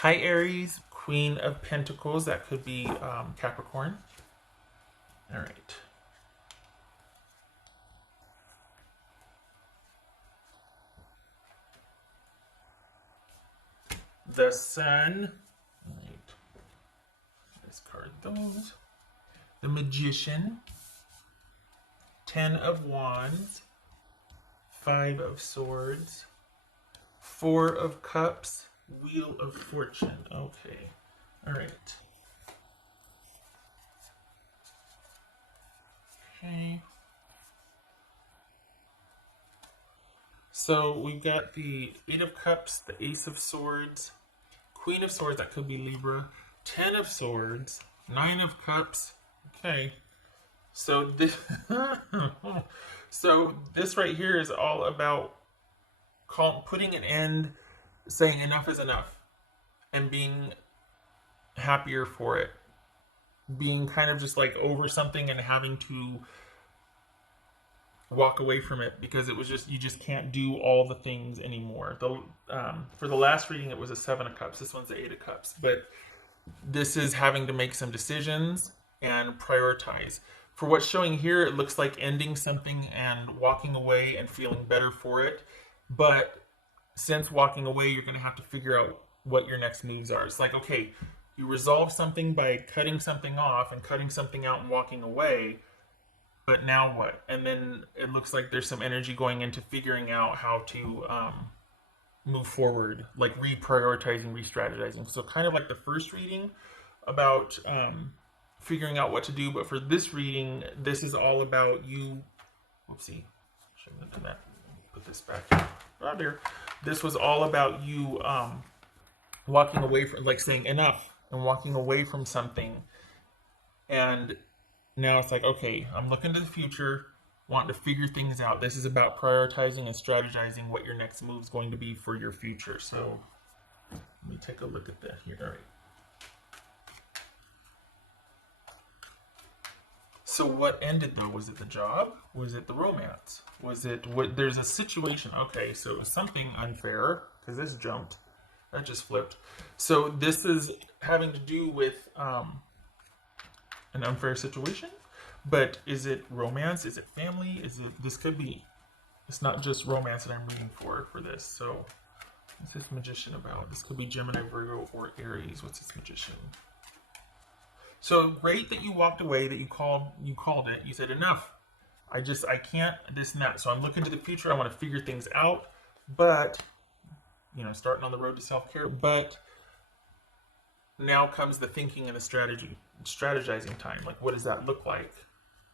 Hi, Aries, Queen of Pentacles. That could be Capricorn. All right. The Sun. All right. Discard those. The Magician. Ten of Wands. Five of Swords. Four of Cups. Wheel of Fortune. Okay. All right. Okay. So we've got the Eight of Cups, the Ace of Swords, Queen of Swords, that could be Libra, Ten of Swords, Nine of Cups. Okay. So this so this right here is all about putting an end, saying enough is enough, and being happier for it. Being kind of just like over something and having to walk away from it because it was just you just can't do all the things anymore. The For the last reading it was a Seven of Cups. This one's the Eight of Cups, but this is having to make some decisions and prioritize. For what's showing here, it looks like ending something and walking away and feeling better for it. But since walking away, you're going to have to figure out what your next moves are. It's like, okay, you resolve something by cutting something off and cutting something out and walking away, but now what? And then it looks like there's some energy going into figuring out how to move forward, like reprioritizing, re-strategizing. So kind of like the first reading about figuring out what to do, but for this reading, this is all about you. Whoopsie, shouldn't have done that. Put this back right there. This was all about you walking away from, like saying enough and walking away from something. And now it's like, okay, I'm looking to the future, wanting to figure things out. This is about prioritizing and strategizing what your next move is going to be for your future. So let me take a look at that here. All right. So what ended though? Was it the job? Was it the romance? Was it what? There's a situation. Okay, so something unfair because this jumped. That just flipped. So this is having to do with an unfair situation. But is it romance? Is it family? Is it? This could be. It's not just romance that I'm reading for this. So what's this Magician about? This could be Gemini, Virgo, or Aries. What's this Magician? So great that you walked away, that you called it. You said enough. I can't this and that. So I'm looking to the future. I want to figure things out, but starting on the road to self-care. But now comes the thinking and the strategizing time. Like, what does that look like?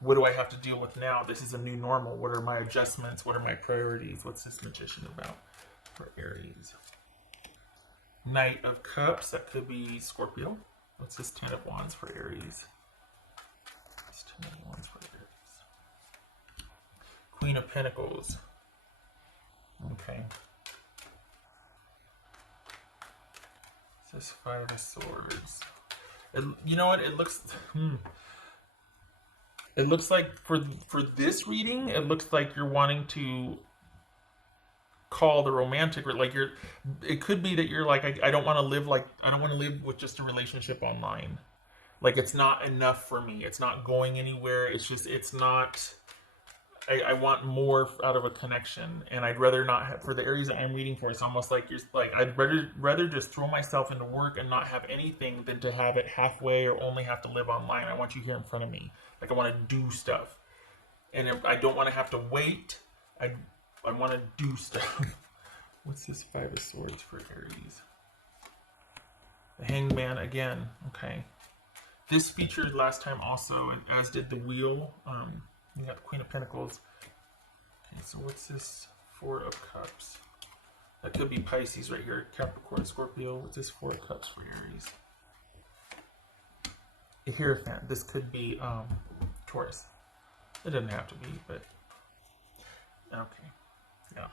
What do I have to deal with now? This is a new normal. What are my adjustments? What are my priorities? What's this Magician about for Aries? Knight of Cups. That could be Scorpio. What's this Ten of Wands for Aries? It's Ten of Wands for Aries. Queen of Pentacles. Okay. This Five of Swords. You know what? It looks. It looks like for this reading, it looks like you're wanting to call the romantic, or like you're. It could be that you're like, I don't want to live like I don't want to live with just a relationship online. Like it's not enough for me. It's not going anywhere. It's not. I want more out of a connection, and I'd rather not have, for the Aries that I'm reading for. It's almost like you're like I'd rather just throw myself into work and not have anything than to have it halfway or only have to live online. I want you here in front of me. Like I want to do stuff, and if I don't want to have to wait. I want to do stuff. What's this Five of Swords for Aries? The Hangman again. Okay, this featured last time also, as did the Wheel. You got the Queen of Pentacles. Okay, so what's this Four of Cups? That could be Pisces right here. Capricorn, Scorpio. What's this Four of Cups for Aries? A Hierophant. This could be Taurus. It doesn't have to be, but okay. Yeah.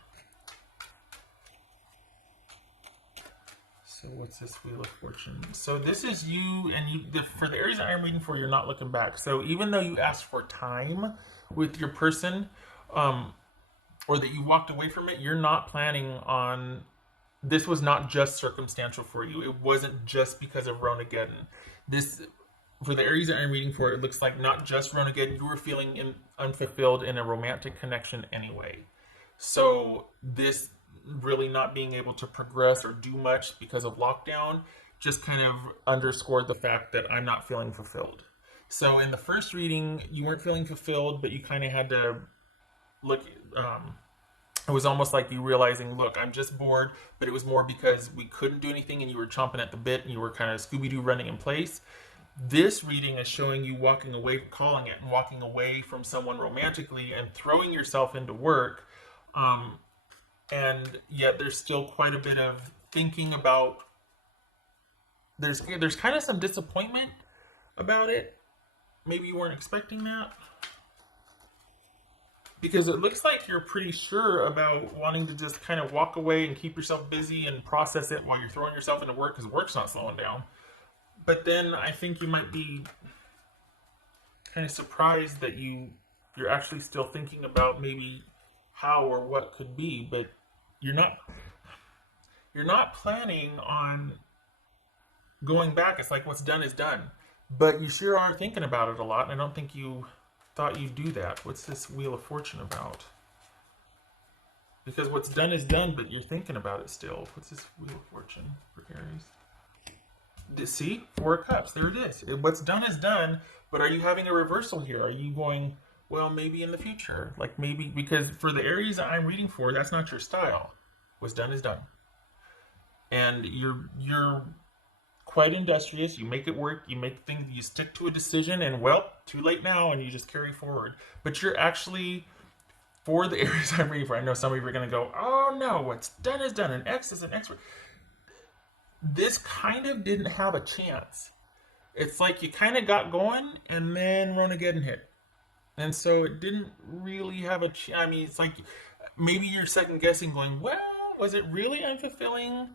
So what's this Wheel of Fortune? So this is you, and for the Aries that I'm reading for, you're not looking back. So even though you asked for time with your person, or that you walked away from it, you're not planning on this was not just circumstantial for you. It wasn't just because of Ronageddon. This, for the Aries that I'm reading for, it looks like not just Ronageddon. You were feeling unfulfilled in a romantic connection anyway. So this really not being able to progress or do much because of lockdown just kind of underscored the fact that I'm not feeling fulfilled. So in the first reading, you weren't feeling fulfilled, but you kind of had to look. It was almost like you realizing, look, I'm just bored, but it was more because we couldn't do anything and you were chomping at the bit and you were kind of Scooby Doo running in place. This reading is showing you walking away, calling it, and walking away from someone romantically and throwing yourself into work. Um, and yet there's still quite a bit of thinking about. There's kind of some disappointment about it. Maybe you weren't expecting that, because it looks like you're pretty sure about wanting to just kind of walk away and keep yourself busy and process it while you're throwing yourself into work, because work's not slowing down. But then I think you might be kind of surprised that you're actually still thinking about maybe how or what could be, but you're not you're not planning on going back. It's like what's done is done. But you sure are thinking about it a lot, and I don't think you thought you'd do that. What's this Wheel of Fortune about? Because what's done is done, but you're thinking about it still. What's this Wheel of Fortune for Aries? See? Four of Cups. There it is. What's done is done, but are you having a reversal here? Are you going, well, maybe in the future? Like maybe, because for the Aries that I'm reading for, that's not your style. What's done is done. And you're quite industrious. You make it work. You make things. You stick to a decision, and well, too late now, and you just carry forward. But you're actually, for the Aries I'm reading for, I know some of you are going to go, oh no, what's done is done, and X is an X. This kind of didn't have a chance. It's like you kind of got going, and then Ronageddon hit, and so it didn't really have a chance. I mean, it's like maybe you're second guessing, going, well, was it really unfulfilling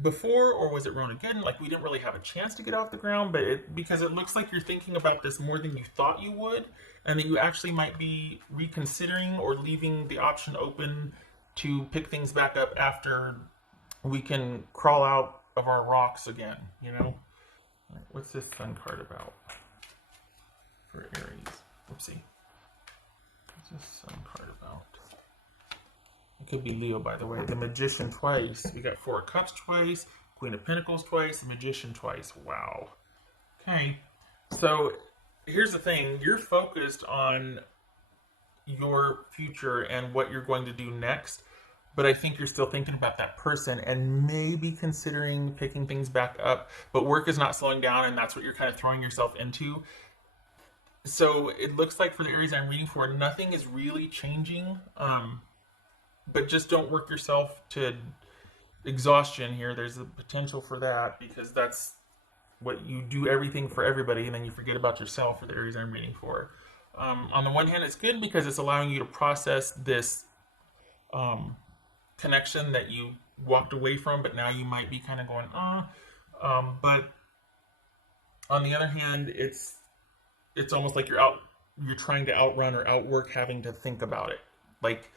before, or was it Ronageddon? Like we didn't really have a chance to get off the ground, but because it looks like you're thinking about this more than you thought you would, and that you actually might be reconsidering or leaving the option open to pick things back up after we can crawl out of our rocks again, you know? What's this Sun card about for Aries? Oopsie. What's this Sun card about? It could be Leo, by the way. The Magician twice. We got Four of Cups twice, Queen of Pentacles twice, the Magician twice. Wow. Okay. So here's the thing. You're focused on your future and what you're going to do next, but I think you're still thinking about that person and maybe considering picking things back up. But work is not slowing down, and that's what you're kind of throwing yourself into. So it looks like for the Aries I'm reading for, nothing is really changing. But just don't work yourself to exhaustion here. There's a potential for that, because that's what you do, everything for everybody, and then you forget about yourself for the Aries I'm reading for. On the one hand, it's good because it's allowing you to process this connection that you walked away from, but now you might be kind of going, but on the other hand, it's almost like you're trying to outrun or outwork having to think about it. Like,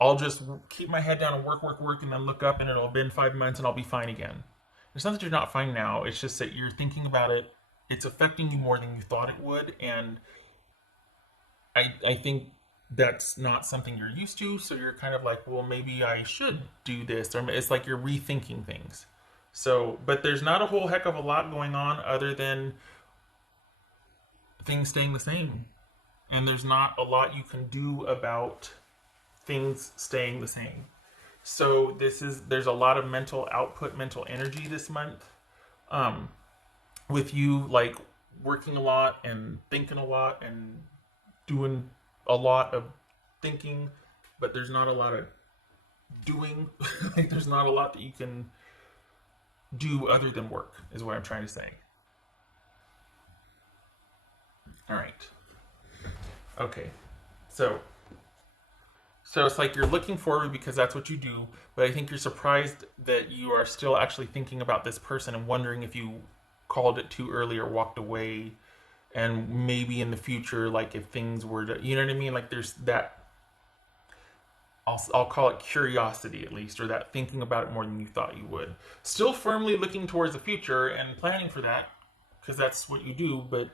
I'll just keep my head down and work, and then look up, and it'll have been 5 months, and I'll be fine again. It's not that you're not fine now. It's just that you're thinking about it. It's affecting you more than you thought it would, and I think that's not something you're used to. So you're kind of like, well, maybe I should do this, or it's like you're rethinking things. So, but there's not a whole heck of a lot going on other than things staying the same, and there's not a lot you can do about things staying the same. So there's a lot of mental output, mental energy this month, with you like working a lot and thinking a lot and doing a lot of thinking, but there's not a lot of doing. Like there's not a lot that you can do other than work, is what I'm trying to say. All right. Okay. So it's like you're looking forward because that's what you do, but I think you're surprised that you are still actually thinking about this person and wondering if you called it too early or walked away, and maybe in the future, like if things were to, you know what I mean? Like there's that, I'll call it curiosity at least, or that thinking about it more than you thought you would. Still firmly looking towards the future and planning for that, because that's what you do, but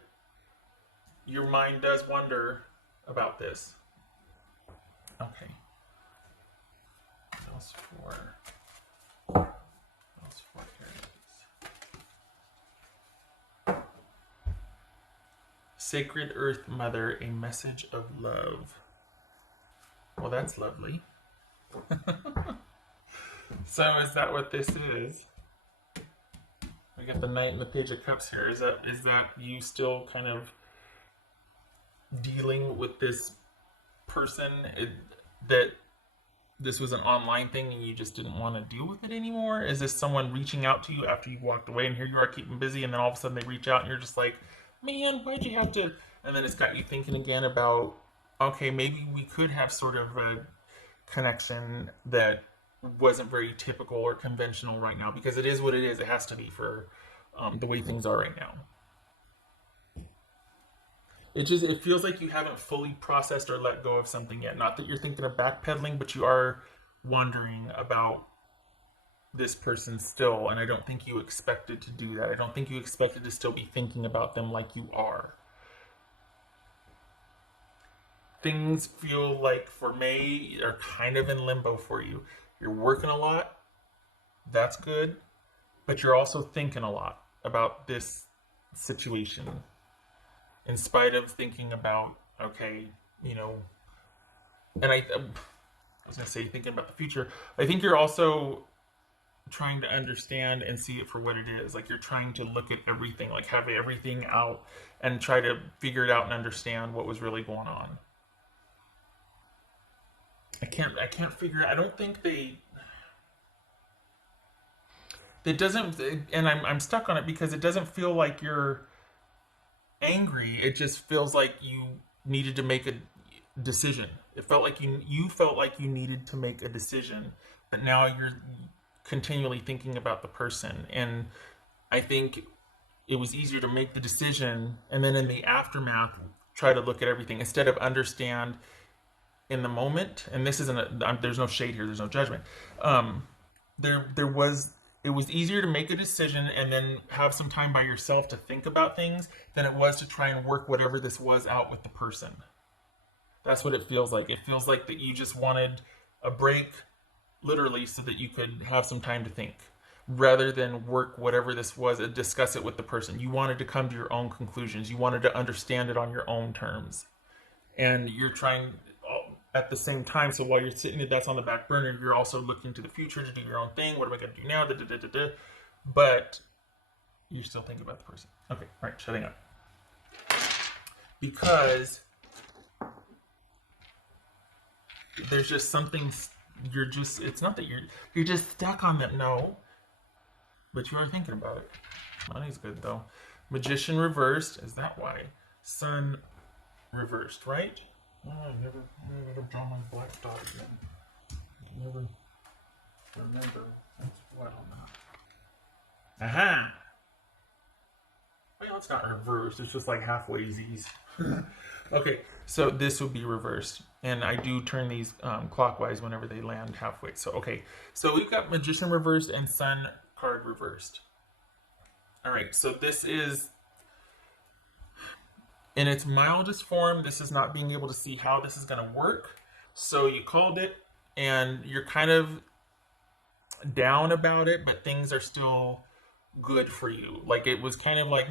your mind does wonder about this. Okay. Those four. Those four Aries. Sacred Earth Mother, a message of love. Well, that's lovely. So is that what this is? We got the Knight and the Page of Cups here. Is that you still kind of dealing with this person that this was an online thing and you just didn't want to deal with it anymore? Is this someone reaching out to you after you walked away and here you are keeping busy and then all of a sudden they reach out and you're just like, man, why'd you have to? And then it's got you thinking again about, okay, maybe we could have sort of a connection that wasn't very typical or conventional right now, because it is what it is. It has to be for the way things are right now. It feels like you haven't fully processed or let go of something yet. Not that you're thinking of backpedaling, but you are wondering about this person still, and I don't think you expected to do that. I don't think you expected to still be thinking about them like you are. Things feel like for May are kind of in limbo for you. You're working a lot, that's good, but you're also thinking a lot about this situation in spite of thinking about, okay, you know, and I was going to say thinking about the future. I think you're also trying to understand and see it for what it is. Like you're trying to look at everything, like have everything out and try to figure it out and understand what was really going on. I can't figure. I don't think they. It doesn't, and I'm stuck on it because it doesn't feel like you're angry. It just feels like you needed to make a decision. It felt like you felt like you needed to make a decision, but now you're continually thinking about the person. And I think it was easier to make the decision and then in the aftermath try to look at everything instead of understand in the moment. And this isn't there's no shade here, there's no judgment. There was, it was easier to make a decision and then have some time by yourself to think about things than it was to try and work whatever this was out with the person. That's what it feels like. It feels like that you just wanted a break, literally, so that you could have some time to think rather than work whatever this was and discuss it with the person. You wanted to come to your own conclusions. You wanted to understand it on your own terms. And you're trying at the same time. So while you're sitting, that's on the back burner, you're also looking to the future to do your own thing. What am I going to do now? Da, da, da, da, da. But you're still thinking about the person. Okay, all right, shutting up. Because there's just something, you're just, it's not that you're just stuck on that. No, but you are thinking about it. Money's good though. Magician reversed, is that why? Sun reversed, right? Oh, I never draw my black dot again. I never remember. That's what on that. Aha! Well, it's not reversed. It's just like halfway Z's. Okay, so this would be reversed. And I do turn these clockwise whenever they land halfway. So, okay. So we've got Magician reversed and Sun card reversed. All right, so this is, in its mildest form, this is not being able to see how this is going to work. So you called it, and you're kind of down about it, but things are still good for you. Like it was kind of like,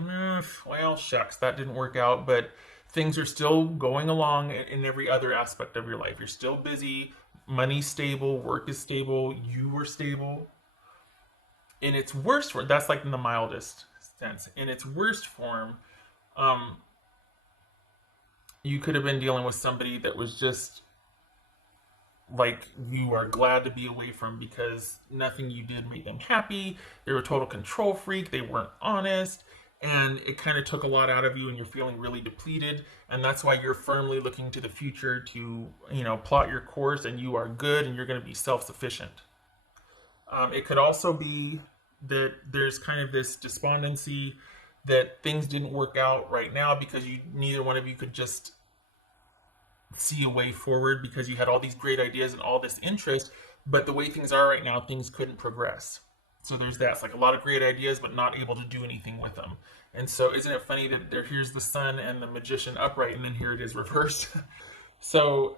well, shucks, that didn't work out, but things are still going along in every other aspect of your life. You're still busy, money's stable, work is stable, you were stable. In its worst form, that's like in the mildest sense. In its worst form, you could have been dealing with somebody that was just like you are glad to be away from because nothing you did made them happy. They were a total control freak. They weren't honest. And it kind of took a lot out of you and you're feeling really depleted. And that's why you're firmly looking to the future to, plot your course and you are good and you're going to be self-sufficient. It could also be that there's kind of this despondency that things didn't work out right now because neither one of you could just see a way forward because you had all these great ideas and all this interest, but the way things are right now, things couldn't progress. So there's that. It's like a lot of great ideas, but not able to do anything with them. And so isn't it funny that here's the sun and the magician upright, and then here it is reversed? So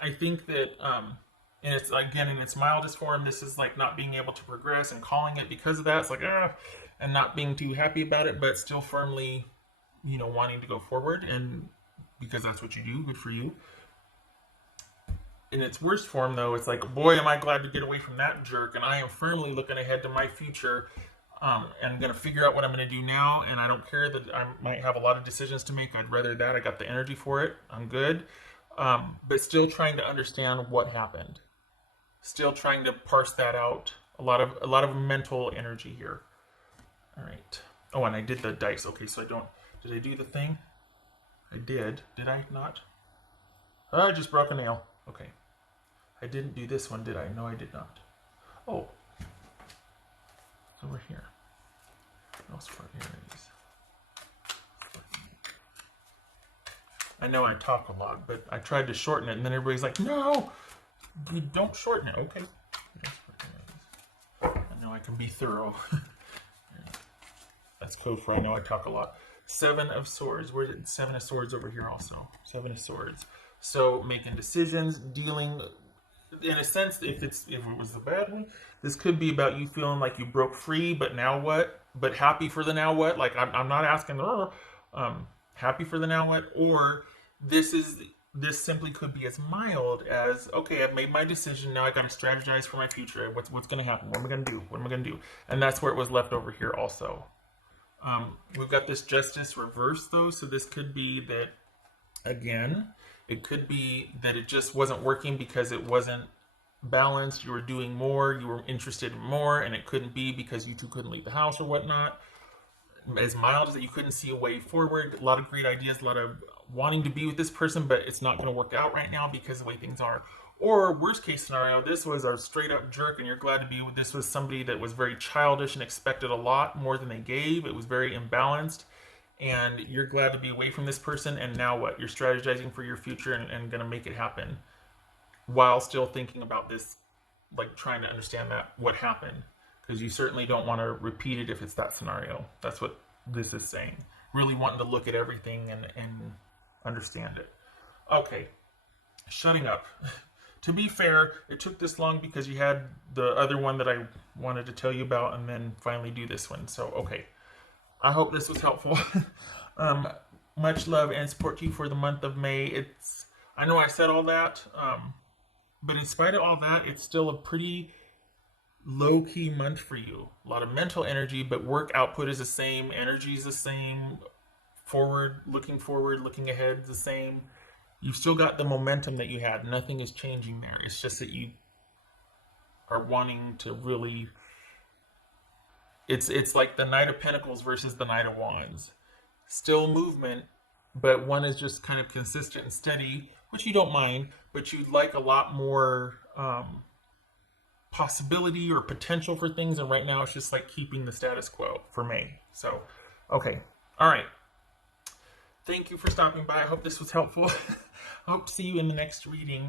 I think that, and it's again in its mildest form, this is like not being able to progress and calling it because of that. It's like, and not being too happy about it, but still firmly, wanting to go forward, and because that's what you do, good for you. In its worst form, though, it's like, boy, am I glad to get away from that jerk, and I am firmly looking ahead to my future, and going to figure out what I'm going to do now, and I don't care that I might have a lot of decisions to make. I'd rather that. I got the energy for it. I'm good. But still trying to understand what happened. Still trying to parse that out. A lot of mental energy here. All right. Oh, and I did the dice. Okay, so did I do the thing? I did. Did I not? Oh, I just broke a nail. Okay. I didn't do this one, did I? No, I did not. Oh. So we're here. What else for Aries? I know I talk a lot, but I tried to shorten it, and then everybody's like, no, you don't shorten it. Okay. I know I can be thorough. That's code for I know I talk a lot. 7 of Swords. Where's it? 7 of Swords over here also. 7 of Swords. So making decisions, dealing, in a sense, if it was a bad one, this could be about you feeling like you broke free, but now what? But happy for the now what? Like I'm not asking, happy for the now what? Or this simply could be as mild as, okay, I've made my decision, now I got to strategize for my future. What's going to happen? What am I going to do? What am I going to do? And that's where it was left over here also. We've got this Justice reversed though, so this could be that, again, it could be that it just wasn't working because it wasn't balanced. You were doing more, you were interested in more, and it couldn't be because you two couldn't leave the house or whatnot. As mild as that, you couldn't see a way forward. A lot of great ideas, a lot of wanting to be with this person, but it's not going to work out right now because of the way things are. Or worst case scenario, this was a straight up jerk and you're glad to be with this was somebody that was very childish and expected a lot more than they gave. It was very imbalanced. And you're glad to be away from this person, and now what? You're strategizing for your future and going to make it happen while still thinking about this, like trying to understand that what happened, because you certainly don't want to repeat it if it's that scenario. That's what this is saying. Really wanting to look at everything and understand it. Okay, shutting up. To be fair, it took this long because you had the other one that I wanted to tell you about and then finally do this one. So, okay. I hope this was helpful. Much love and support to you for the month of May. I know I said all that, but in spite of all that, it's still a pretty low-key month for you. A lot of mental energy, but work output is the same. Energy is the same. Looking ahead is the same. You've still got the momentum that you had. Nothing is changing there. It's just that you are wanting to really... It's like the Knight of Pentacles versus the Knight of Wands. Still movement, but one is just kind of consistent and steady, which you don't mind, but you'd like a lot more possibility or potential for things, and right now it's just like keeping the status quo for May. So, okay. All right. Thank you for stopping by. I hope this was helpful. I hope to see you in the next reading.